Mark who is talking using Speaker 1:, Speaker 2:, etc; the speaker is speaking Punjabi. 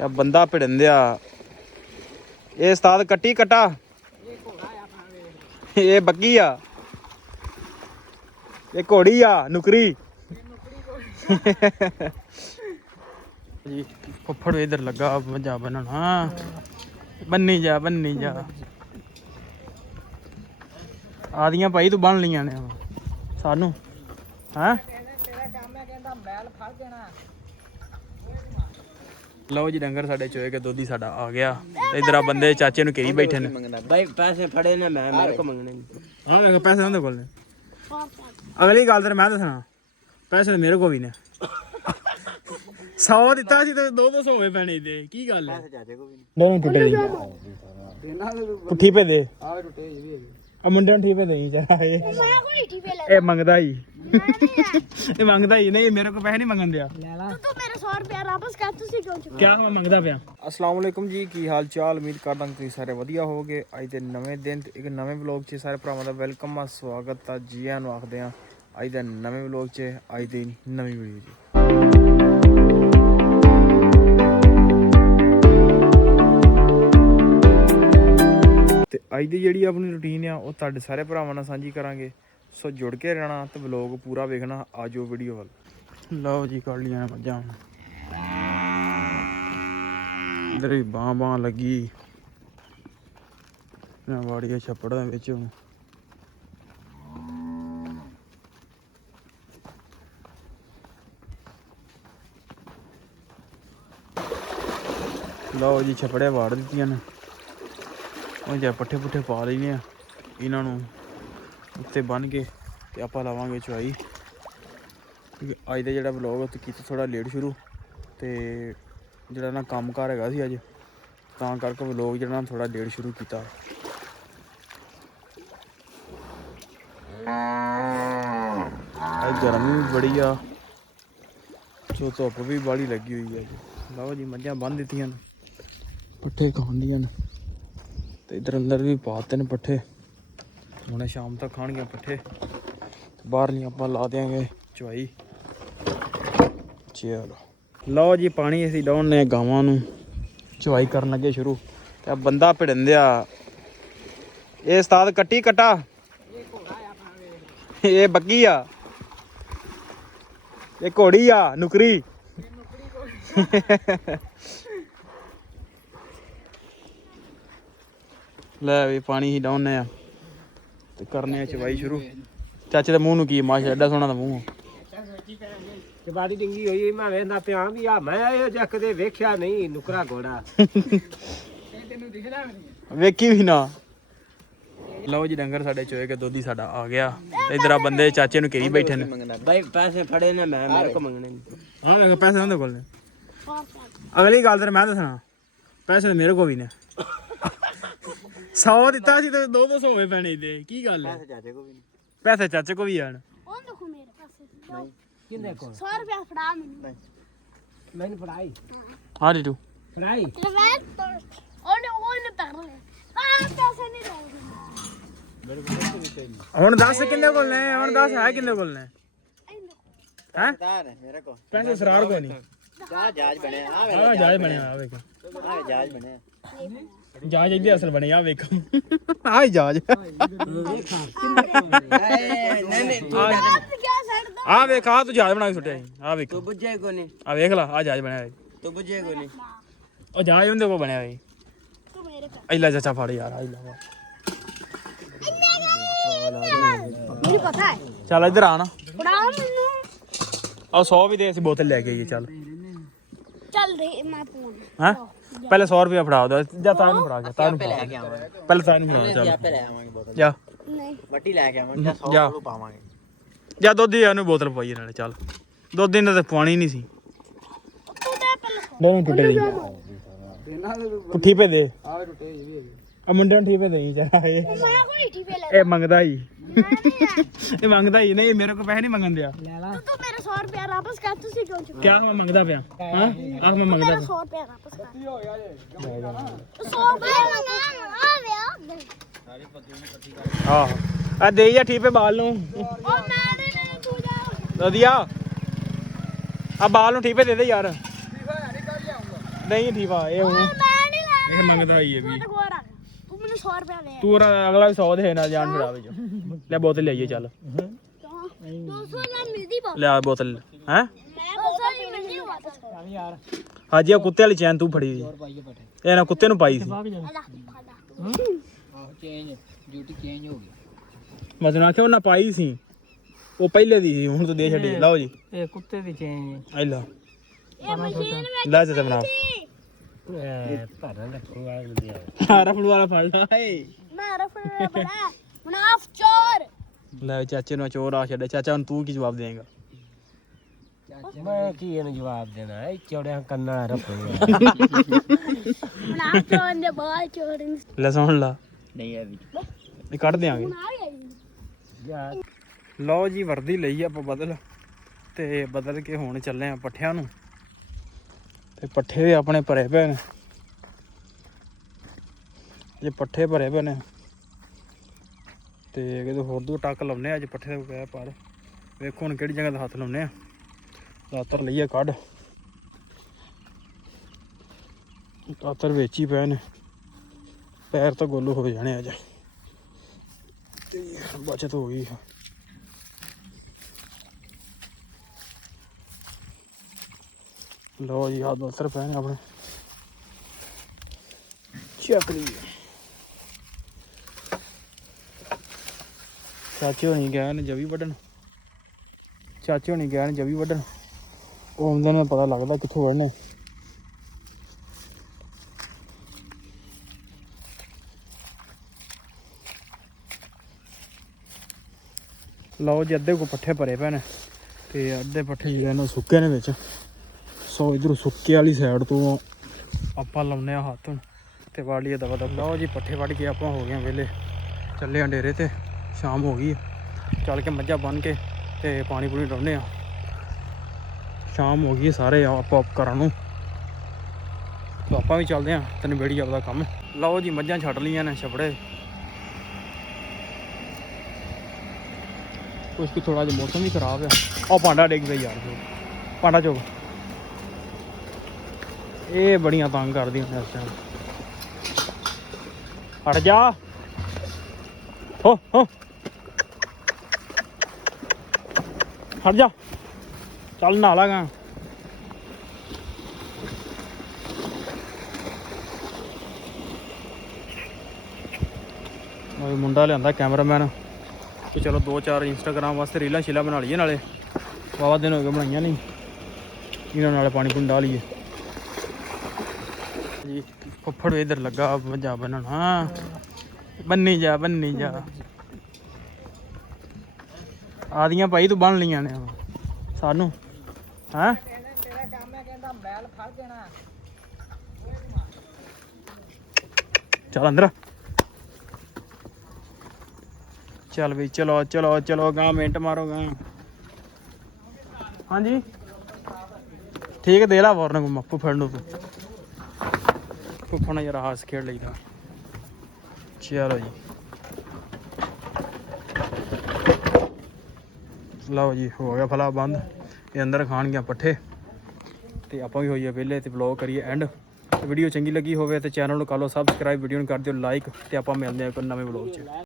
Speaker 1: ਇਹ ਬੰਦਾ ਭਿੜਨ ਦਿਆ। ਇਹ ਉਸਤਾਦ ਕੱਟੀ ਕਟਾ। ਇਹ ਬੱਗੀ ਆ। ਇਹ ਘੋੜੀ ਆ, ਨੁਕਰੀ। ਜੀ, ਫੁੱਫੜ ਇਧਰ ਲੱਗਾ ਮਜਾ ਬਣਨਾ ਬੰਨੀ ਜਾ ਬੰਨੀ ਜਾ। ਆਦੀਆਂ ਭਾਈ ਤੂੰ ਬਣ ਲੀਆਂ ਨੇ। ਸਾਨੂੰ, ਹਾਂ? ਲਓ ਜੀ ਡੰਗਰ ਸਾਡੇ ਚੋਏ ਕੇ ਦੋਧੀ ਸਾਡਾ ਆ ਗਿਆ। ਇਧਰ ਆ ਬੰਦੇ ਚਾਚੇ ਨੂੰ ਘੇਰੀ ਬੈਠੇ ਨੇ।
Speaker 2: ਭਾਈ ਪੈਸੇ ਫੜੇ ਨੇ ਮੈਂ ਮੇਰੇ ਕੋ ਮੰਗਣੇ ਨਹੀਂ
Speaker 1: ਹਾਂ ਵੇਖ ਪੈਸੇ ਉਹਦੇ ਕੋਲ ਨੇ। ਅਗਲੀ ਗੱਲ ਤੇ ਮੈਂ ਦੱਸਣਾ। ਪੈਸੇ ਤਾਂ ਮੇਰੇ ਕੋਲ ਵੀ ਨੇ। 100 ਦਿੱਤਾ ਸੀ ਤੇ 2-200 ਹੋਏ ਪੈਣੇ ਦੇ ਕੀ ਗੱਲ ਹੈ?
Speaker 2: ਚਾਚੇ ਕੋ ਵੀ
Speaker 1: ਦੋਵੇਂ ਟੁੱਟੇ ਜੀ ਪੁੱਠੀ ਪੇ ਦੇ
Speaker 2: ਆ ਟੁੱਟੇ ਜੀ
Speaker 1: ਆ ਮੁੰਡੇ ਨੂੰ ਠੀਪੇ ਦੇਈ ਜਾ ਇਹ।
Speaker 3: ਮੈਂ ਕੋਈ ਠੀਪੇ ਲੈ
Speaker 1: ਇਹ ਮੰਗਦਾ ਹੀ। ਇਹ ਮੰਗਦਾ ਹੀ। ਨਹੀਂ ਇਹ ਮੇਰੇ ਕੋਲ ਪੈਸੇ ਨਹੀਂ ਮੰਗਣ ਦਿਆ।
Speaker 2: ਲੈ ਲਾ।
Speaker 3: ਤੂੰ ਤੂੰ ਮੇਰੇ 100 ਰੁਪਿਆ ਵਾਪਸ ਕਰ ਤੁਸੀਂ ਕਿਉਂ ਚੁੱਕ
Speaker 1: ਕਿਆ ਮੈਂ ਮੰਗਦਾ ਪਿਆ? ਅਸਲਾਮ ਜੀ ਕੀ ਹਾਲ ਚਾਲ? ਉਮੀਦ ਕਰਦਾ ਹਾਂ ਤੁਸੀਂ ਸਾਰੇ ਵਧੀਆ ਹੋਵੋਗੇ। ਅੱਜ ਦੇ ਨਵੇਂ ਦਿਨ ਤੇ ਇੱਕ ਨਵੇਂ ਵਲੌਗ 'ਚ ਸਾਰੇ ਭਰਾਵਾਂ ਦਾ ਵੈਲਕਮ ਆ ਸਵਾਗਤ ਆ। ਜੀ ਆਇਆਂ ਨੂੰ ਆਖਦੇ ਆ ਅੱਜ ਦੇ ਨਵੇਂ ਵਲੌਗ 'ਚ ਅੱਜ ਦੀ ਨਵੀਂ ਵੀਡੀਓ 'ਚ। ਤੇ ਅੱਜ ਦੀ ਜਿਹੜੀ ਆਪਣੀ ਰੁਟੀਨ ਆ, ਉਹ ਤੁਹਾਡੇ ਸਾਰੇ ਭਰਾਵਾਂ ਨਾਲ ਸਾਂਝੀ ਕਰਾਂਗੇ। ਸੋ ਜੁੜ ਕੇ ਰਹਿਣਾ ਤੇ ਵਲੌਗ ਪੂਰਾ ਵੇਖਣਾ ਆਜੋ ਵੀਡੀਓ ਵੱਲ। ਲਓ ਜੀ ਕਰ ਲੀਆਂ ਮੱਝਾਂ। ਹੁਣ ਇਧਰ ਵੀ ਬਾਹ ਬਾਹ ਲੱਗੀ। ਨਾ ਵਾੜੀਆ ਛੱਪੜਾਂ ਵਿੱਚ। ਹੁਣ ਲਓ ਜੀ ਛੱਪੜੇ ਵਾੜ ਦਿੱਤੀਆਂ ਨੇ। ਉਹ ਜਾ ਪੱਠੇ ਪੁੱਠੇ ਪਾ ਲਈਏ ਆ, ਇਹਨਾਂ ਨੂੰ ਉੱਤੇ ਬੰਨ ਕੇ ਤੇ ਆਪਾਂ ਲਾਵਾਂਗੇ ਚੁਆਈ। ਅੱਜ ਦਾ ਜਿਹੜਾ ਵਲੌਗ ਉਹ ਕੀਤਾ ਥੋੜਾ ਲੇਟ ਸ਼ੁਰੂ ਤੇ ਜਿਹੜਾ ਨਾ ਕੰਮਕਾਰ ਹੈਗਾ ਸੀ ਅੱਜ, ਤਾਂ ਕਰਕੇ ਵਲੌਗ ਜਿਹੜਾ ਨਾ ਥੋੜਾ ਲੇਟ ਸ਼ੁਰੂ ਕੀਤਾ। ਅੱਜ ਗਰਮੀ ਵੀ ਬੜੀ ਆ ਸੋ ਧੁੱਪ ਵੀ ਬਾੜੀ ਲੱਗੀ ਹੋਈ ਆ ਜੀ ਲਓ ਜੀ, ਮੱਝਾਂ ਬੰਨ ਦਿੱਤੀਆਂ ਨੇ, ਪੱਠੇ ਖਾਂਦੀਆਂ ਨੇ। ਤੇ ਇਧਰ ਅੰਦਰ ਵੀ ਪਾਤੇ ਨੇ ਪੱਠੇ। ਹੁਣੇ ਸ਼ਾਮ ਤੱਕ ਖਾਣਗੇ ਪੱਠੇ। ਬਾਹਰਲੀਆਂ ਆਪਾਂ ਲਾ ਦਿਆਂਗੇ ਚਵਾਈ। ਚਲੋ। ਲਓ ਜੀ, ਪਾਣੀ ਅਸੀਂ ਡਾਉਣੇ ਗਾਵਾਂ ਨੂੰ। ਚਵਾਈ ਕਰਨ ਲੱਗੇ ਸ਼ੁਰੂ। ਤੇ ਬੰਦਾ ਭਿੜਨ ਦਿਆ। ਇਹ ਉਸਤਾਦ ਕੱਟੀ ਕਟਾ? ਇਹ ਬੱਗੀ ਆ? ਇਹ ਘੋੜੀ ਆ? ਨੁਕਰੀ? ਲੈ ਵੀ ਪਾਣੀ ਹੀ ਡਾਉਣੇ ਆ। ਤੇ ਕਰਨੇ ਆ ਚਵਾਈ ਸ਼ੁਰੂ। ਚਾਚੇ ਦੇ ਮੂੰਹ ਨੂੰ ਕੀ ਮਾਸ਼ਾ ਐਡਾ ਸੋਹਣਾ ਦਾ ਮੂੰਹ
Speaker 2: ਚਬਾੜੀ ਡਿੰਗੀ ਹੋਈ ਮੈਂ ਵੇਖਦਾ ਪਿਆ ਵੀ ਆ ਮੈਂ ਇਹ ਜਿਹਾ ਕਦੇ ਵੇਖਿਆ ਨਹੀਂ ਨੁਕਰਾ ਘੋੜਾ
Speaker 1: ਵੇਖੀ ਵੀ ਨਾ। ਲਓ ਜੀ ਡੰਗਰ ਸਾਡੇ ਚੋਏ ਕੇ ਦੋਧੀ ਸਾਡਾ ਆ ਗਿਆ। ਤੇ ਇਧਰ ਆ ਬੰਦੇ ਚਾਚੇ ਨੂੰ ਘੇਰੀ ਬੈਠੇ ਨੇ।
Speaker 2: ਭਾਈ ਪੈਸੇ ਫੜੇ ਨੇ ਮੈਂ ਮੇਰੇ ਕੋ ਮੰਗਣੇ ਨਹੀਂ।
Speaker 1: ਹਾਂ ਵੇਖ ਪੈਸੇ ਉਹਦੇ ਕੋਲ ਨੇ। ਅਗਲੀ ਗੱਲ ਤੇ ਮੈਂ ਦੱਸਣਾ। ਪੈਸੇ ਤਾਂ ਮੇਰੇ ਕੋਲ ਵੀ ਨੇ। 100 ਦਿੱਤਾ ਸੀ ਤੇ 2-200 ਹੋਏ ਪੈਣੇ ਦੇ ਕੀ ਗੱਲ ਹੈ?
Speaker 2: ਚਾਚੇ ਕੋ ਵੀ
Speaker 1: ਪੈਸੇ ਚਾਚੇ ਕੋ ਵੀ ਆਣ
Speaker 3: ਉਹ ਦੇਖੋ ਮੇਰੇ ਪਾਸੇ
Speaker 2: ਕਿੰਨੇ ਕੋ
Speaker 3: 100 ਰੁਪਿਆ ਫੜਾ ਮੈਨੂੰ।
Speaker 2: ਮੈਨੂੰ ਫੜਾਈ।
Speaker 1: ਹਾਂ। ਰੀਟੂ
Speaker 2: ਫੜਾਈ।
Speaker 3: ਤੇ ਮੈਂ ਤਾਂ ਉਹਨੇ ਉਹਨੇ ਪੈਰ ਲਿਆ। ਆ ਪੈਸੇ ਨਹੀਂ ਦੋਗੇ
Speaker 1: ਹੁਣ ਦੱਸ ਕਿੰਨੇ ਕੋਲ ਨੇ? ਹੁਣ ਦੱਸ ਹੈ ਕਿੰਨੇ ਕੋਲ ਨੇ? ਹੈ?
Speaker 2: ਮੇਰੇ ਕੋ
Speaker 1: ਪੈਸੇ ਸਰਾਰ ਕੋ ਨਹੀਂ।
Speaker 2: ਜਾ ਜਾਜ ਬਣਿਆ ਆ
Speaker 1: ਆ ਜਾਜ ਬਣਿਆ ਆ ਵੇਖ।
Speaker 2: ਆ ਜਾਜ ਬਣਿਆ।
Speaker 1: ਜਾਜ ਇਹਦੇ ਅਸਲ ਬਣਿਆ ਆ ਵੇਖ। ਆ ਜਾਜ। ਆ ਵੇਖ ਆ ਤੂੰ ਜਾਜ ਬਣਾ ਕੇ ਸੁੱਟਿਆ ਆ ਵੇਖ।
Speaker 2: ਤੂੰ ਬੁੱਝੇ ਕੋ ਨਹੀਂ।
Speaker 1: ਆ ਵੇਖ ਲਾ ਆ ਜਾਜ ਬਣਿਆ
Speaker 2: ਤੂੰ ਬੁੱਝੇ ਕੋ ਨਹੀਂ।
Speaker 1: ਉਹ ਜਾਜ ਉਹਦੇ ਕੋ ਬਣਿਆ ਏ
Speaker 3: ਤੂੰ ਮੇਰੇ ਪੈਰ
Speaker 1: ਐਲਾ ਚਾਚਾ ਫੜ ਯਾਰ ਆ ਲੈ
Speaker 3: ਮੈਨੂੰ ਪਤਾ ਹੈ।
Speaker 1: ਚੱਲ ਇੱਧਰ ਆ ਨਾ।
Speaker 3: ਫੜਾ ਮੈਨੂੰ।
Speaker 1: ਆ 100 ਵੀ ਦੇ ਅਸੀਂ ਬੋਤਲ ਲੈ ਕੇ ਆਈਏ ਚੱਲ।
Speaker 3: ਚੱਲ ਰਹੀ ਮੈਂ
Speaker 1: ਹਾਂ? ਪਹਿਲੇ 100 ਰੁਪਏ ਫੜਾ ਦੋ ਜਾਂ ਤਾਂ ਇਹਨੂੰ ਫੜਾ ਗਿਆ ਤਾਂ ਇਹਨੂੰ ਫੜਾ
Speaker 2: ਕੇ। ਆਵਾਂਗੇ।
Speaker 1: ਪਹਿਲੇ ਤਾਂ ਇਹਨੂੰ ਫੜਾ ਚੱਲ।
Speaker 2: ਆਪੇ ਲੈ ਆਵਾਂਗੇ ਬੋਤਲ।
Speaker 1: ਜਾ।
Speaker 3: ਨਹੀਂ।
Speaker 2: ਵੱਟੀ ਲੈ ਕੇ ਆਵਾਂਗੇ ਜਾਂ 100
Speaker 1: ਜਾ।
Speaker 2: ਕਿਲੋ ਪਾਵਾਂਗੇ।
Speaker 1: ਜਾਂ ਦੁੱਧ ਦੀ ਇਹਨੂੰ ਬੋਤਲ ਪਾਈਏ ਨਾਲੇ ਚੱਲ। ਦੁੱਧ ਇਹਨਾਂ ਤੇ ਪਾਣੀ ਨਹੀਂ ਸੀ।
Speaker 3: ਤੂੰ ਤੇ ਪਹਿਲਾਂ
Speaker 1: ਦੋਵੇਂ ਟੁੱਟੇ ਜੀ ਪੁੱਠੀ ਪੇ ਦੇ
Speaker 2: ਆ ਟੁੱਟੇ ਜੀ
Speaker 1: ਆ ਮੁੰਡੇ ਨੂੰ ਠੀਪੇ ਦੇਈ ਜਾ ਇਹ।
Speaker 3: ਮੈਂ ਕੋਈ ਠੀਪੇ ਲੈ
Speaker 1: ਇਹ ਮੰਗਦਾ ਹੀ। ਇਹ ਮੰਗਦਾ ਹੀ ਨਹੀਂ ਇਹ ਮੇਰੇ ਕੋਲ ਪੈਸੇ ਨਹੀਂ ਮੰਗਣ ਦਿਆ।
Speaker 2: ਲੈ ਲਾ।
Speaker 3: ਤੂੰ ਤੂੰ ਮੇਰੇ 100 ਰੁਪਿਆ ਵਾਪਸ ਕਰ ਤੁਸੀਂ ਕਿਉਂ ਚੁੱਕ
Speaker 1: ਕਿਆ ਮੈਂ ਮੰਗਦਾ ਪਿਆ? ਹਾਂ? ਆਹ ਮੈਂ ਮੰਗਦਾ
Speaker 3: ਮੇਰਾ
Speaker 1: ਪਿਆ।
Speaker 3: 100 ਰੁਪਿਆ ਵਾਪਸ ਕਰ। ਕੀ ਹੋ ਗਿਆ ਜੇ? 100 ਰੁਪਿਆ ਮੰਗਾ ਆ ਵਿਆ
Speaker 1: ਆਹ। ਆ ਦੇਈ ਜਾ ਠੀਪੇ ਬਾਲ ਨੂੰ।
Speaker 3: ਉਹ ਮੈਂ ਦੇ ਨਹੀਂ ਤੂੰ ਜਾ
Speaker 1: ਵਧੀਆ। ਆ ਬਾਲ ਨੂੰ ਠੀਪੇ ਦੇ ਦੇ ਯਾਰ। ਨਹੀਂ ਠੀਕ ਆ ਇਹ ਹੁਣ।
Speaker 3: ਮੈਂ ਨਹੀਂ ਲੈਣਾ।
Speaker 1: ਇਹ ਮੰਗਦਾ ਹੀ ਹੈ ਵੀ।
Speaker 3: 100 ਰੁਪਏ ਦੇ
Speaker 1: ਤੂੰ ਰ- ਅਗਲਾ ਵੀ 100 ਦੇ ਨਾਲ ਜਾਣ ਫੜਾ ਵਿੱਚ ਲੈ ਬੋਤਲ ਲਿਆਈਏ ਚੱਲ।
Speaker 3: ਦੋ ਸੌ ਦਾ ਮਿਲਦੀ ਬਾ
Speaker 1: ਲਿਆ ਬੋਤਲ। ਹੈ?
Speaker 3: ਮੈਂ ਬੋਤਲ ਨਹੀਂ ਮਿਲਦੀ ਬੋਤਲ।
Speaker 2: ਚੱਲ ਯਾਰ
Speaker 1: ਹਾਂਜੀ ਆ ਕੁੱਤੇ ਵਾਲੀ ਚੈਨ ਤੂੰ ਫੜੀ।
Speaker 2: ਪਾਈਏ ਬਟੇ
Speaker 1: ਇਹ ਨਾ ਕੁੱਤੇ ਨੂੰ ਪਾਈ ਸੀ।
Speaker 2: ਭਾਗ ਜਾ
Speaker 3: ਅਲਾ ਫਾਦਾ
Speaker 2: ਆਹ ਚੇਂਜ ਡਿਊਟੀ ਚੇਂਜ ਹੋ ਗਈ।
Speaker 1: ਮੈਂ ਆਖਿਆ ਉਹਨਾਂ ਪਾਈ ਸੀ। ਉਹ ਪਹਿਲੇ ਦੀ ਸੀ ਹੁਣ ਤੂੰ ਦੇ ਛੱਡੀ। ਲਓ ਜੀ।
Speaker 2: ਇਹ ਕੁੱਤੇ ਦੀ ਚੇਂਜ
Speaker 1: ਆ ਲੈ।
Speaker 3: ਇਹ ਮਸ਼ੀਨ ਵਿੱਚ
Speaker 1: ਲੈ ਤੇ ਬਣਾ।
Speaker 2: ਐ ਧਰਨ ਰੱਖੂਗਾ ਲੁਧਿਆ
Speaker 1: ਰਫੜ ਵਾਲਾ ਫੜ ਲਾ ਏ
Speaker 3: ਮੈਂ ਰਫੜ ਬੜਾ ਮਨਾਫ ਚੋਰ
Speaker 1: ਲੈ ਚਾਚੇ ਨੂੰ ਚੋਰ ਆ ਛੱਡੇ। ਚਾਚਾ, ਹੁਣ ਤੂੰ ਕੀ ਜਵਾਬ ਦੇਂਗਾ
Speaker 2: ਮੈਂ ਕੀ ਇਹਨੂੰ ਜਵਾਬ ਦੇਣਾ ਇਹ ਚੌੜਿਆਂ ਕੰਨਾਂ ਰੱਖੂਗਾ
Speaker 3: ਮਨਾਫ ਚੋਰ ਦੇ ਬਾਲ ਚੋਰ
Speaker 1: ਲੈ ਸੁਣ ਲਾ।
Speaker 2: ਨਹੀਂ ਆ ਵੀ
Speaker 1: ਇਹ ਕੱਢ ਦਿਆਂਗੇ। ਲਓ ਜੀ, ਵਰਦੀ ਲਈ ਆਪਾਂ ਬਦਲ। ਤੇ ਬਦਲ ਕੇ ਹੁਣ ਚੱਲੇ ਆ ਪੱਠਿਆਂ ਨੂੰ। ਤੇ ਪੱਠੇ ਵੀ ਆਪਣੇ ਭਰੇ ਪਏ ਨੇ। ਜੇ ਪੱਠੇ ਭਰੇ ਪਏ ਨੇ। ਤੇ ਕਿਤੇ ਹੋਰ ਦੋ ਟੱਕ ਲਾਉਨੇ ਆ, ਅੱਜ ਪੱਠੇ ਦੇ ਪਿਆ ਪਰ ਵੇਖੋ ਹੁਣ ਕਿਹੜੀ ਜਗ੍ਹਾ ਦਾ ਹੱਥ ਲਾਉਨੇ ਆ। ਦਾਤਰ ਲਈਏ ਕੱਢ। ਦਾਤਰ ਵਿੱਚ ਹੀ ਪਏ ਨੇ। ਪੈਰ ਤਾਂ ਗੋਲੂ ਹੋ ਜਾਣੇ ਅੱਜ। ਤੇ ਬਚਤ ਹੋ ਗਈ ਲੋ ਜੀ ਆ ਦਾਤਰ ਪਏ ਨੇ ਆਪਣੇ। ਚੱਕ ਲਈ। ਚਾਚੇ ਹੋਣੀ ਗਏ ਨੇ ਜਵੀ ਵੱਢਣ। ਚਾਚੇ ਹੋਣੀ ਗਏ ਨੇ ਜਵੀ ਵੱਢਣ। ਉਹ ਆਉਂਦੇ ਨੇ, ਪਤਾ ਲੱਗਦਾ ਕਿੱਥੋਂ ਵੜਨੇ ਲਓ ਜੀ, ਅੱਧੇ ਕੋ ਪੱਠੇ ਭਰੇ ਪਏ ਨੇ। ਤੇ ਅੱਧੇ ਪੱਠੇ ਜਿਹੜੇ ਨੇ ਸੁੱਕੇ ਨੇ ਵਿੱਚ। ਸੋ ਇਧਰੋਂ ਸੁੱਕੇ ਵਾਲੀ ਸਾਈਡ ਤੋਂ ਆਪਾਂ ਲਾਉਨੇ ਆ ਹੱਥ ਹੁਣ ਤੇ ਵਾੜ ਲਈਏ ਦਵਾ ਦਵਾ। ਲਓ ਜੀ ਪੱਠੇ ਵੱਢ ਕੇ ਆਪਾਂ ਹੋ ਗਏ ਆ ਵੇਲੇ ਚੱਲੇ ਆ ਡੇਰੇ ਤੇ ਸ਼ਾਮ ਹੋ ਗਈ ਚੱਲ ਕੇ ਮੱਝਾਂ ਬੰਨ ਕੇ ਤੇ ਪਾਣੀ ਪੂਣੀ ਡਾਉਨੇ ਆ ਸ਼ਾਮ ਹੋ ਗਈ ਆ, ਸਾਰੇ ਆਪ ਆਪ ਘਰਾਂ ਨੂੰ। ਤੇ ਆਪਾਂ ਵੀ ਚੱਲਦੇ ਆ ਤੈਨੂੰ ਬੇੜੀ ਆਪਦਾ ਕੰਮ। ਲਓ ਜੀ ਮੱਝਾਂ ਛੱਡ ਲਈਆਂ ਨੇ ਛਪੜੇ। ਕੁਛ ਕਿ ਥੋੜਾ ਜਿਹਾ ਮੌਸਮ ਵੀ ਖਰਾਬ ਆ ਉਹ ਪਾਂਡਾ ਡਿੱਗ ਪਿਆ ਯਾਰ ਜੋ ਪਾਂਡਾ ਚੋਕ। ਇਹ ਬੜੀਆਂ ਤੰਗ ਕਰਦੀਆਂ ਨੇ ਇਸ ਟਾਈਮ ਹਟ ਜਾ। ਹੋ ਹੋ। ਹਟ ਜਾ। ਚੱਲ ਨਹਾ ਲਾਗਾ ਉਹ ਮੁੰਡਾ ਲਿਆਂਦਾ ਕੈਮਰਾਮੈਨ। ਤੇ ਚਲੋ ਦੋ ਚਾਰ ਇੰਸਟਾਗ੍ਰਾਮ ਵਾਸਤੇ ਰੀਲਾਂ ਸ਼ੀਲਾਂ ਬਣਾ ਲਈਏ ਨਾਲੇ। ਵਾਵਾ ਦਿਨ ਹੋ ਗਏ ਬਣਾਈਆਂ ਨਹੀਂ। ਇਹਨਾਂ ਨਾਲੇ ਪਾਣੀ ਪੁੰਡਾ ਲਈਏ। ਜੀ ਫੁੱਫੜ ਇਧਰ ਲੱਗਾ ਮੱਝਾਂ ਬੰਨਣ ਬੰਨੀ ਜਾ ਬੰਨੀ ਜਾ। ਆਦੀਆਂ ਭਾਈ ਤੂੰ ਬੰਨ ਲੀਆਂ ਨੇ। ਸਾਨੂੰ, ਹਾਂ?
Speaker 2: ਤੇਰਾ ਕੰਮ ਹੈ ਕਹਿੰਦਾ ਮੈਲ ਫੜ ਦੇਣਾ
Speaker 1: ਚੱਲ ਅੰਦਰ। ਚੱਲ ਵੀ ਚਲੋ ਚਲੋ ਚਲੋ ਗਾ ਮਿੰਟ ਮਾਰੋ ਗਾਂ ਹਾਂਜੀ। ਠੀਕ ਦੇ ਲਾ ਵਾਰਨਿੰਗ ਮੱਪੂ ਫੜ ਨੂੰ ਤੂੰ। ਫੁੱਫੜ ਨਾਲ ਜਰਾ ਹਾਸ ਖੇਡ ਲਈਦਾ ਚਲੋ ਜੀ ਲਓ ਜੀ ਹੋ ਗਿਆ ਫਲਾ ਬੰਦ ਇਹ ਅੰਦਰ ਖਾਣਗੀਆਂ ਪੱਠੇ ਤੇ ਆਪਾਂ ਵੀ ਹੋਈਏ ਵਿਹਲੇ ਤੇ ਵਲੌਗ ਕਰੀਏ ਐਂਡ ਵੀਡੀਓ ਚੰਗੀ ਲੱਗੀ ਹੋਵੇ ਤੇ ਚੈਨਲ ਨੂੰ ਕਰ ਲਓ ਸਬਸਕ੍ਰਾਈਬ ਵੀਡੀਓ ਨੂੰ ਕਰ ਦਿਓ ਲਾਈਕ ਤੇ ਆਪਾਂ ਮਿਲਦੇ ਹਾਂ ਇੱਕ ਨਵੇਂ ਵਲੌਗ 'ਚ